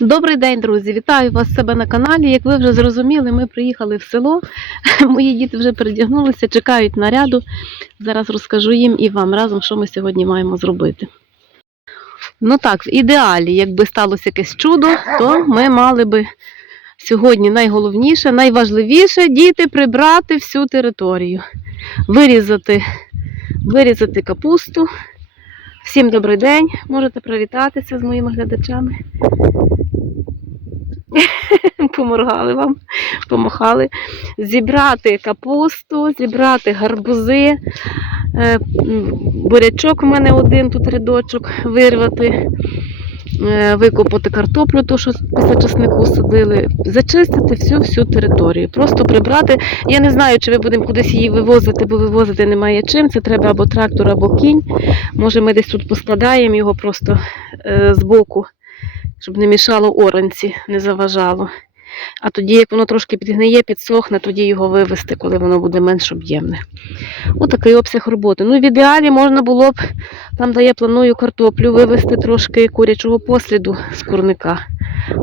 Добрий день, друзі! Вітаю вас себе на каналі. Як ви вже зрозуміли, ми приїхали в село. Мої діти вже передягнулися, чекають наряду. Зараз розкажу їм і вам разом, що ми сьогодні маємо зробити. Ну так, в ідеалі, якби сталося якесь чудо, то ми мали би сьогодні найголовніше, найважливіше діти прибрати всю територію, вирізати, вирізати капусту. Всім добрий день! Можете привітатися з моїми глядачами. Поморгали вам, помахали. Зібрати капусту, зібрати гарбузи. Е, Бурячок у мене один тут рядочок вирвати, е, викопати картоплю, ту, що після часнику садили, зачистити всю всю територію. Просто прибрати. Я не знаю, чи ми будемо кудись її вивозити, бо вивозити немає чим. Це треба або трактор, або кінь. Може, ми десь тут поскладаємо його просто е, збоку, щоб не мішало оранці, не заважало. А тоді, як воно трошки підгниє, підсохне, тоді його вивезти, коли воно буде менш об'ємне. Отакий обсяг роботи. Ну, в ідеалі можна було б, там, де я планую картоплю, вивезти трошки курячого посліду з курника.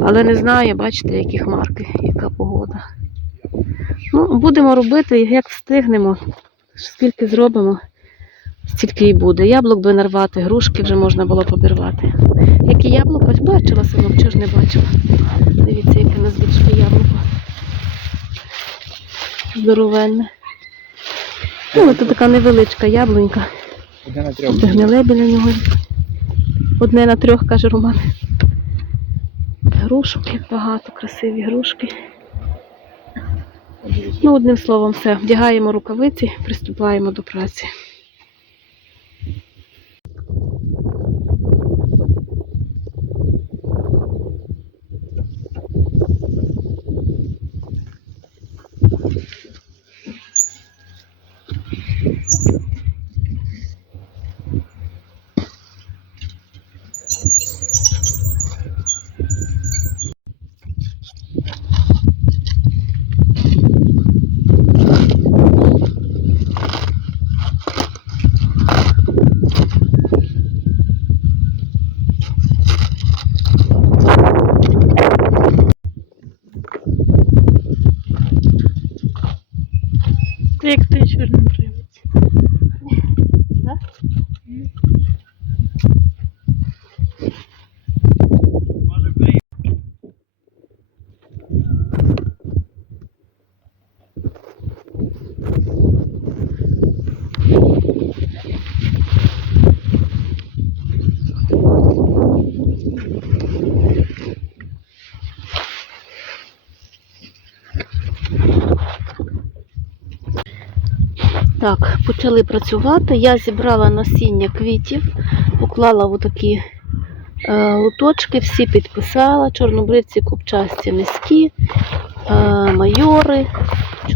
Але не знаю, бачите, які хмарки, яка погода. Ну, будемо робити, як встигнемо. Скільки зробимо, стільки і буде. Яблук би нарвати, грушки вже можна було побірвати. Які яблука? Бачила синок, чого ж не бачила. Дивіться, яке на збільшки яблуко. Здоровенне. Ну, це така невеличка яблунька. Один на трьох. Гниле біля нього. Одне на трьох, каже Роман. Грушок, багато, красиві грушки. Ну, одним словом, все. Вдягаємо рукавиці, приступаємо до праці. Як ти чорним привиці. Так, почали працювати. Я зібрала насіння квітів, поклала в такі е, луточки, всі підписала. Чорнобривці купчасті низькі, е, майори,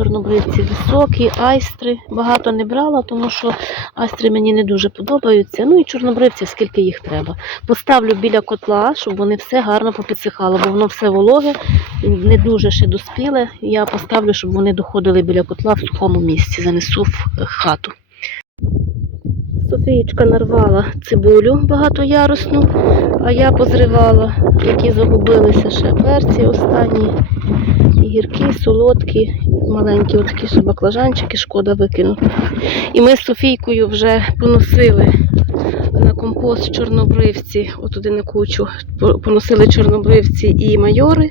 чорнобривці високі, айстри. Багато не брала, тому що айстри мені не дуже подобаються. Ну і чорнобривці, скільки їх треба. Поставлю біля котла, щоб вони все гарно попідсихало, бо воно все вологе, не дуже ще доспіле. Я поставлю, щоб вони доходили біля котла в сухому місці, занесу в е, хату. Софієчка нарвала цибулю багатоярусну, а я позривала, які загубилися ще перці останні. Гіркі, солодкі, маленькі отакі ще баклажанчики, шкода викинути. І ми з Софійкою вже поносили на компост чорнобривці, отуди на кучу, поносили чорнобривці і майори.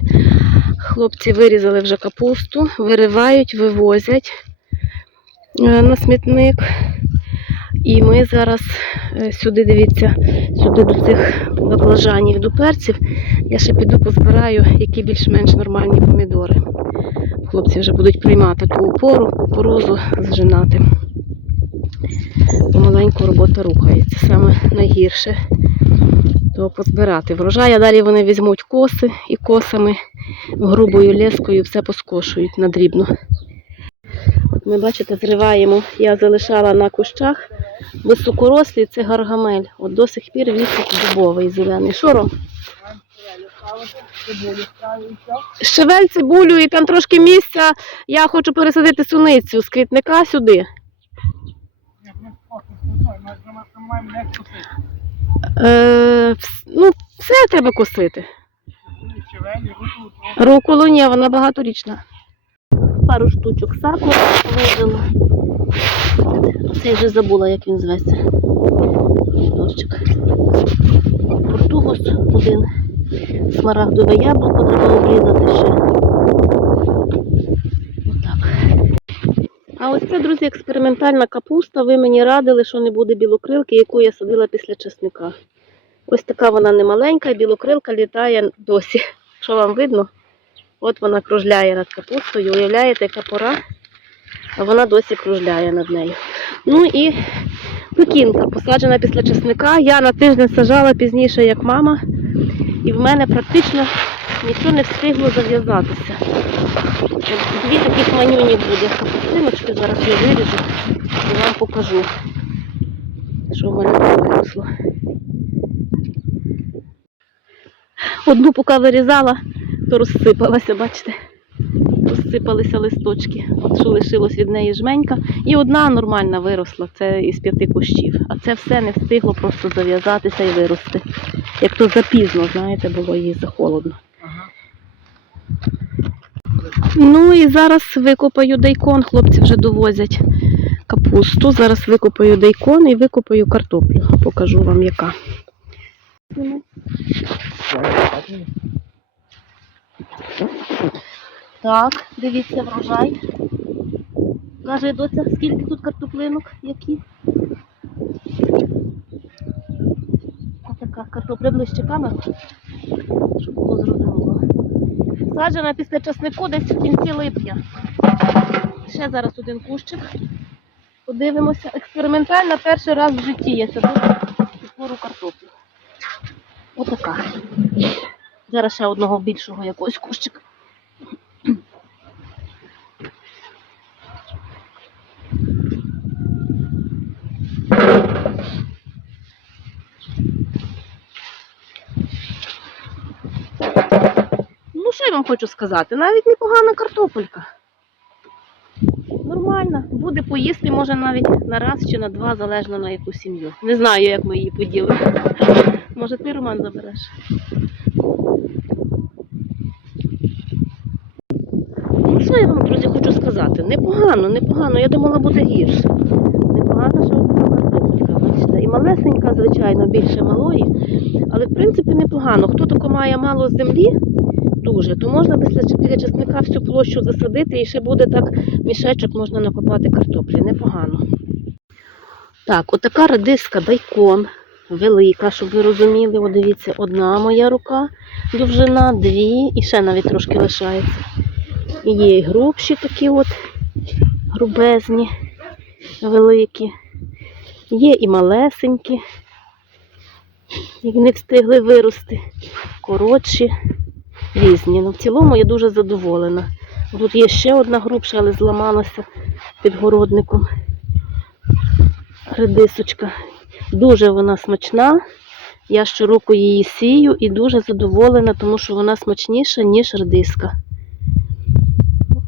Хлопці вирізали вже капусту, виривають, вивозять е, на смітник. І ми зараз е, сюди, дивіться, сюди до цих баклажанів, до перців. Я ще піду позбираю, які більш-менш нормальні помідори. Хлопці вже будуть приймати ту опору, порозу зжинати. Помаленьку робота рухається. Саме найгірше то позбирати врожай, а далі вони візьмуть коси і косами грубою лескою все поскошують надрібно. От ми бачите, зриваємо. Я залишала на кущах високорослий це гаргамель. От до сих пір вісить дубовий зелений. Що Ром? Щавель, цибулю і там трошки місця. Я хочу пересадити суницю з квітника сюди. Е, ну, все треба косити. Руколу ні, вона багаторічна. Пару штучок саку вижила. Цей вже забула, як він зветься. Дощик. Португус один. Смарагдове яблуко треба обрізати ще. Отак. А ось це, друзі, експериментальна капуста. Ви мені радили, що не буде білокрилки, яку я садила після чесника. Ось така вона не маленька, білокрилка літає досі. Що вам видно? От вона кружляє над капустою. Уявляєте, яка пора, а вона досі кружляє над нею. Ну і пекінка, посаджена після чесника. Я на тиждень сажала пізніше, як мама, і в мене практично нічого не встигло зав'язатися. Дві таких манюні буде капустиночки, зараз я виріжу і вам покажу, що в мене виросло. Одну поки вирізала, то розсипалася, бачите? Розсипалися листочки. От що лишилось від неї жменька. І одна нормальна виросла, це із п'яти кущів. А це все не встигло просто зав'язатися і вирости. Як то запізно, знаєте, було їй захолодно. Ну і зараз викопаю дайкон, хлопці вже довозять капусту. Зараз викопаю дайкон і викопаю картоплю. Покажу вам яка. Так, дивіться врожай. Каже доця, скільки тут картоплинок, які? Отака картопля ближче камеру, щоб було зрозуміло. Саджена після часнику десь в кінці липня. Ще зараз один кущик. Подивимося. Експериментально перший раз в житті я саду пору картоплю. Отака. Зараз ще одного більшого якогось кущика. Ну, що я вам хочу сказати? Навіть непогана картопелька. Нормально. Буде поїсти, може навіть на раз чи на два, залежно на яку сім'ю. Не знаю, як ми її поділимо. Може, ти Роман забереш? Ну, що я вам, друзі, хочу сказати? Непогано, непогано. Я думала, буде гірше. Непогано, що картопелька, бачите. І малесенька, звичайно, більше малої. Але в принципі непогано. Хто тако має мало землі, дуже, то можна після, біля часника всю площу засадити і ще буде так мішечок можна накопати картоплі. Непогано. Так, отака радиска дайкон. Велика, щоб ви розуміли. О, дивіться, одна моя рука, довжина, дві, і ще навіть трошки лишається. І є і грубші такі от, грубезні, великі. Є і малесенькі, які не встигли вирости. Коротші, різні. Ну, в цілому я дуже задоволена. Тут є ще одна грубша, але зламалася під городником. Редисочка. Дуже вона смачна. Я щороку її сію і дуже задоволена, тому що вона смачніша, ніж редиска.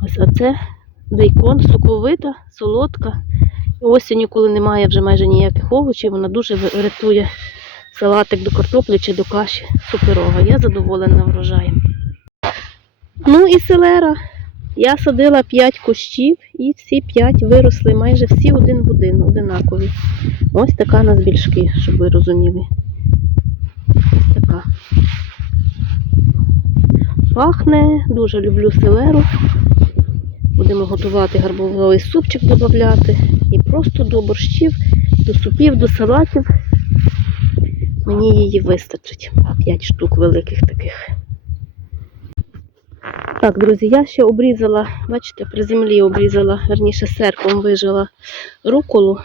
Ось а це дайкон, соковита, солодка. Осінню, коли немає вже майже ніяких овочів, вона дуже рятує салатик до картоплі чи до каші суперова. Я задоволена врожаєм. Ну і селера. Я садила 5 кущів і всі 5 виросли майже всі один в один, одинакові. Ось така у нас більшки, щоб ви розуміли. Ось така. Пахне, дуже люблю селеру. Будемо готувати гарбузовий супчик додати. І просто до борщів, до супів, до салатів. Мені її вистачить. 5 штук великих таких. Так, друзі, я ще обрізала, бачите, при землі обрізала, верніше серком вижила руколу.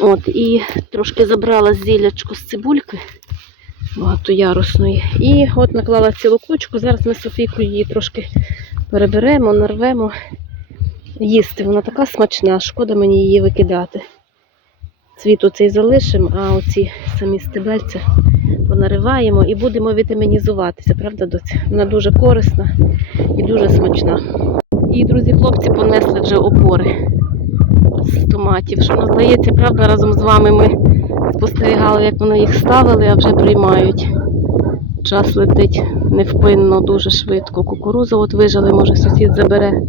От, і трошки забрала зілячку з цибульки багатоярусної. І от наклала цілу кучку. Зараз ми Софійкою її трошки переберемо, нарвемо. Їсти. Вона така смачна, шкода мені її викидати. Цвіту цей залишимо, а оці самі стебельця понариваємо і будемо вітамінізуватися, правда, доця? Вона дуже корисна і дуже смачна. І, друзі, хлопці понесли вже опори з томатів. Що нам здається, правда, разом з вами ми спостерігали, як вони їх ставили, а вже приймають. Час летить невпинно, дуже швидко. Кукурузу от вижали, може сусід забере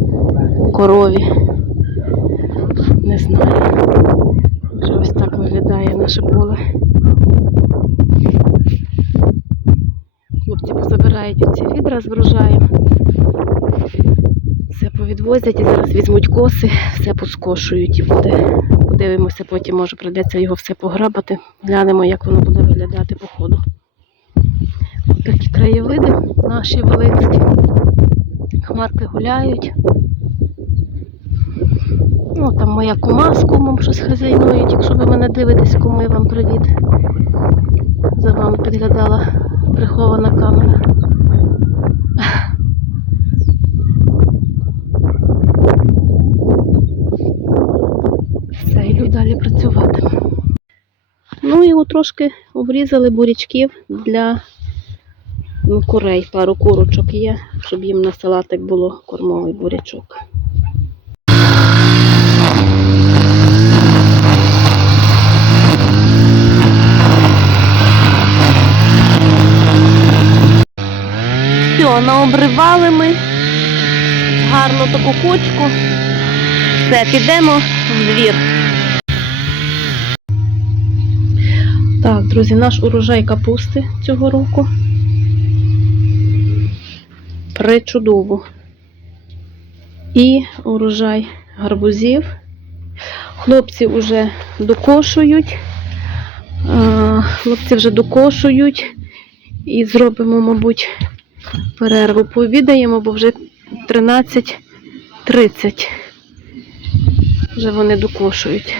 корові. Не знаю. Вже ось виглядає наше поле. Хлопці позабирають оці відра з врожаєм. Все повідвозять і зараз візьмуть коси, все поскошують і буде. Подивимося, потім може прийдеться його все пограбати. Глянемо, як воно буде виглядати по ходу. Такі краєвиди наші волинські. Хмарки гуляють. Ну, там моя кума з кумом щось хазяйнують. Якщо ви мене дивитесь, куми, вам привіт. За вами підглядала прихована камера. Все, йду далі працювати. Ну і трошки обрізали бурячків для ну, курей. Пару курочок є, щоб їм на салатик було кормовий бурячок. Наобривали ми гарну таку кучку. Все, підемо в двір. Так, друзі, наш урожай капусти цього року. Причудово. І урожай гарбузів. Хлопці вже докошують. Хлопці вже докошують. І зробимо, мабуть, перерву. Пообідаємо, бо вже 13.30. Вже вони докошують.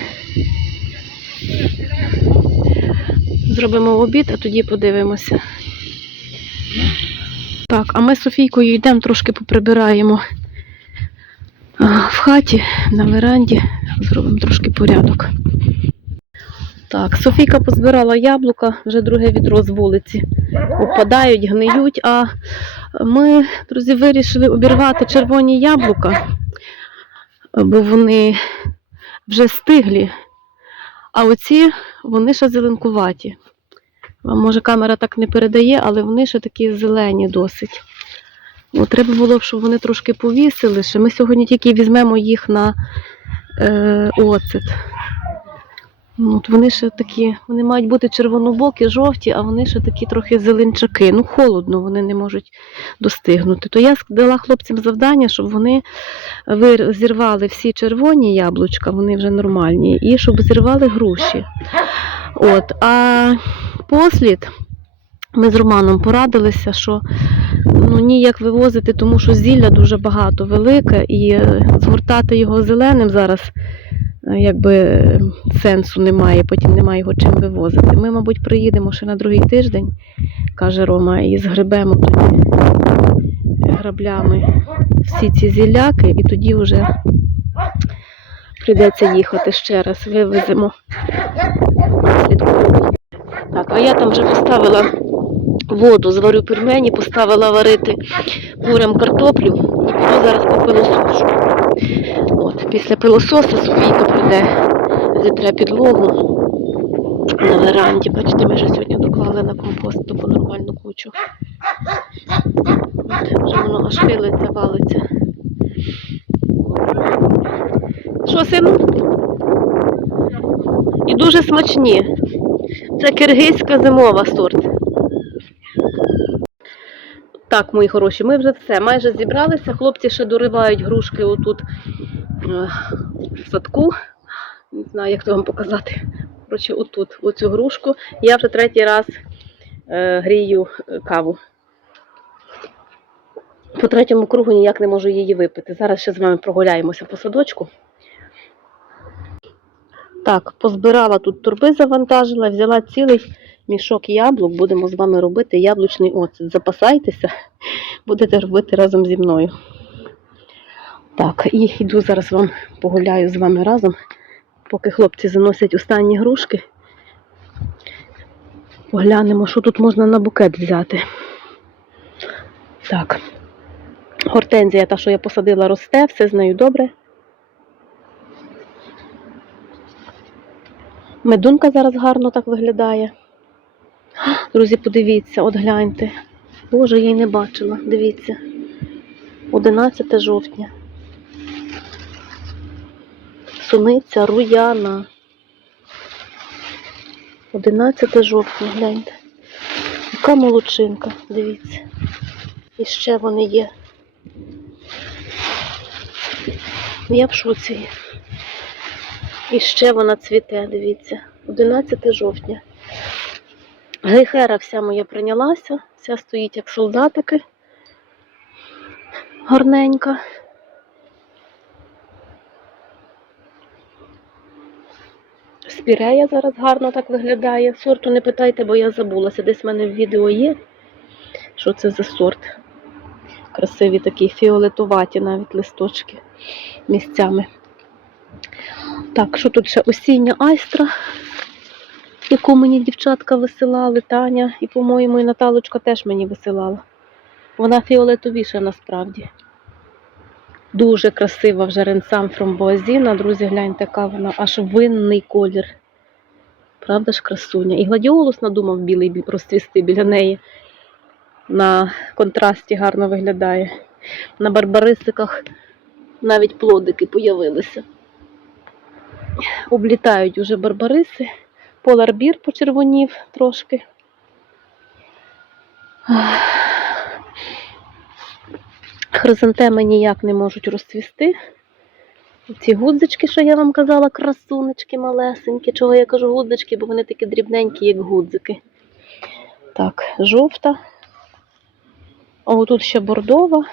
Зробимо обід, а тоді подивимося. Так, а ми з Софійкою йдемо, трошки поприбираємо в хаті на веранді. Зробимо трошки порядок. Так, Софійка позбирала яблука, вже друге відро з вулиці. Опадають, гниють, а ми, друзі, вирішили обірвати червоні яблука, бо вони вже стиглі. А оці вони ще зеленкуваті. Вам, може, камера так не передає, але вони ще такі зелені досить. От, треба було, б, щоб вони трошки повісили. Ще ми сьогодні тільки візьмемо їх на е, оцет. Ну, От вони ще такі, вони мають бути червонобокі, жовті, а вони ще такі трохи зеленчаки. Ну, холодно, вони не можуть достигнути. То я дала хлопцям завдання, щоб вони вир- зірвали всі червоні яблучка, вони вже нормальні, і щоб зірвали груші. От, а послід ми з Романом порадилися, що ну, ніяк вивозити, тому що зілля дуже багато велике, і е, згортати його зеленим зараз е, якби е, сенсу немає, потім немає його чим вивозити. Ми, мабуть, приїдемо ще на другий тиждень, каже Рома, і згребемо тоді граблями всі ці зілляки, і тоді вже прийдеться їхати ще раз, вивеземо. Так, а я там вже поставила воду, зварю пельмені, поставила варити курям картоплю і піду зараз по пилосошу. От, після пилососа Софійка прийде, зітре підлогу на веранді. Бачите, ми вже сьогодні доклали на компост таку нормальну кучу. От, вже воно аж хилиться, валиться. Що, сину? І дуже смачні. Це киргизька зимова сорт. Так, мої хороші, ми вже все, майже зібралися. Хлопці ще доривають грушки отут е, в садку. Не знаю, як то вам показати. Коротше, отут, оцю грушку. Я вже третій раз е, грію е, каву. По третьому кругу ніяк не можу її випити. Зараз ще з вами прогуляємося по садочку. Так, позбирала тут турби, завантажила, взяла цілий мішок яблук. Будемо з вами робити яблучний оцет. Запасайтеся, будете робити разом зі мною. Так, і йду зараз вам погуляю з вами разом, поки хлопці заносять останні грушки. Поглянемо, що тут можна на букет взяти. Так. Гортензія, та, що я посадила, росте, все з нею добре. Медунка зараз гарно так виглядає. Друзі, подивіться, от гляньте. Боже, я й не бачила. Дивіться. 11 жовтня. Суниця Руяна. 11 жовтня, гляньте. Яка молодчинка, дивіться. І ще вони є. Я в шоці. І ще вона цвіте, дивіться. 11 жовтня. Гейхера вся моя прийнялася, вся стоїть як солдатики. Гарненька. Спірея зараз гарно так виглядає. Сорту не питайте, бо я забулася. Десь в мене в відео є. Що це за сорт? Красиві такі фіолетуваті навіть листочки місцями. Так, що тут ще осіння айстра, яку мені дівчатка висилали, Таня, і, по-моєму, і Наталочка теж мені висилала. Вона фіолетовіша насправді. Дуже красива вже ренсам фромбоазіна. Друзі, гляньте, яка вона аж винний колір. Правда ж, красуня. І гладіолус надумав білий розцвісти біля неї. На контрасті гарно виглядає. На барбарисиках навіть плодики появилися. Облітають уже барбариси. Поларбір почервонів трошки. Хризантеми ніяк не можуть розцвісти. Ці гудзички, що я вам казала, красунечки малесенькі. Чого я кажу гудзички, бо вони такі дрібненькі, як гудзики. Так, жовта. О, тут ще бордова.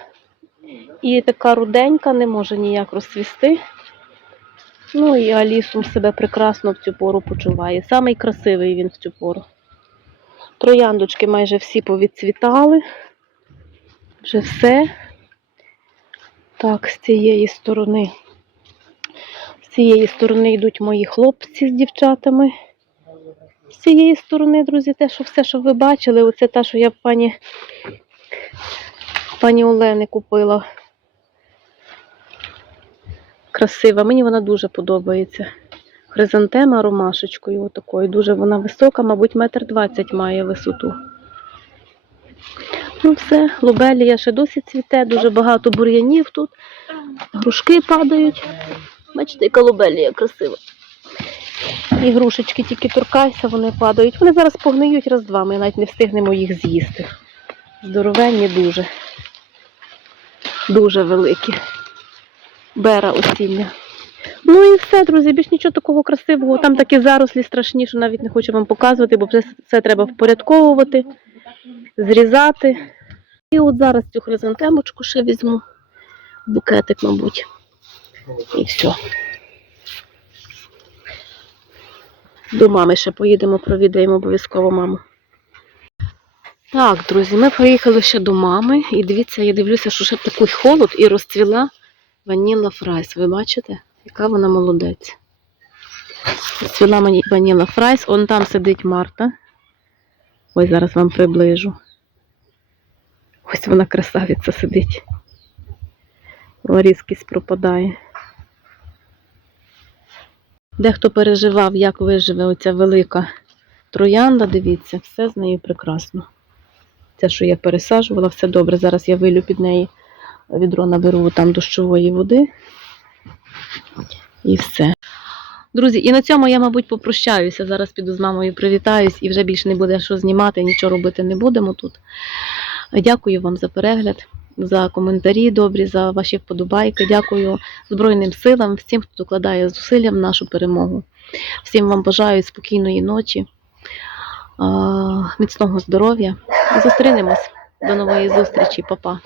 І така руденька не може ніяк розцвісти. Ну і Алісум себе прекрасно в цю пору почуває. Самий красивий він в цю пору. Трояндочки майже всі повідцвітали. Вже все. Так, з цієї сторони. З цієї сторони йдуть мої хлопці з дівчатами. З цієї сторони, друзі, те, що все, що ви бачили, оце те, що я в пані, пані Олени купила. Красива. Мені вона дуже подобається. Хризантема ромашечкою отакою. Дуже вона висока, мабуть, метр двадцять має висоту. Ну все, лобелія ще досі цвіте, дуже багато бур'янів тут. Грушки падають. Бачите, яка лобелія красива. І грушечки тільки торкайся, вони падають. Вони зараз погниють раз-два, ми навіть не встигнемо їх з'їсти. Здоровенні дуже. Дуже великі. Бера осіння. Ну і все, друзі, більш нічого такого красивого. Там такі зарослі страшні, що навіть не хочу вам показувати, бо все треба впорядковувати, зрізати. І от зараз цю хризантемочку ще візьму. Букетик, мабуть. І все. До мами ще поїдемо, провідаємо обов'язково маму. Так, друзі, ми поїхали ще до мами. І дивіться, я дивлюся, що ще такий холод і розцвіла ваніла фрайс. Ви бачите, яка вона молодець. Розцвіла мені ваніла фрайс. Он там сидить Марта. Ось зараз вам приближу. Ось вона красавиця сидить. Різкість пропадає. Дехто переживав, як виживе оця велика троянда, дивіться, все з нею прекрасно. Це, що я пересаджувала, все добре. Зараз я вилю під неї відро наберу там дощової води. І все. Друзі, і на цьому я, мабуть, попрощаюся. Зараз піду з мамою привітаюсь і вже більше не буде що знімати, нічого робити не будемо тут. Дякую вам за перегляд, за коментарі добрі, за ваші вподобайки. Дякую Збройним силам, всім, хто докладає зусилля в нашу перемогу. Всім вам бажаю спокійної ночі, міцного здоров'я. Зустрінемось. До нової зустрічі, Па-па.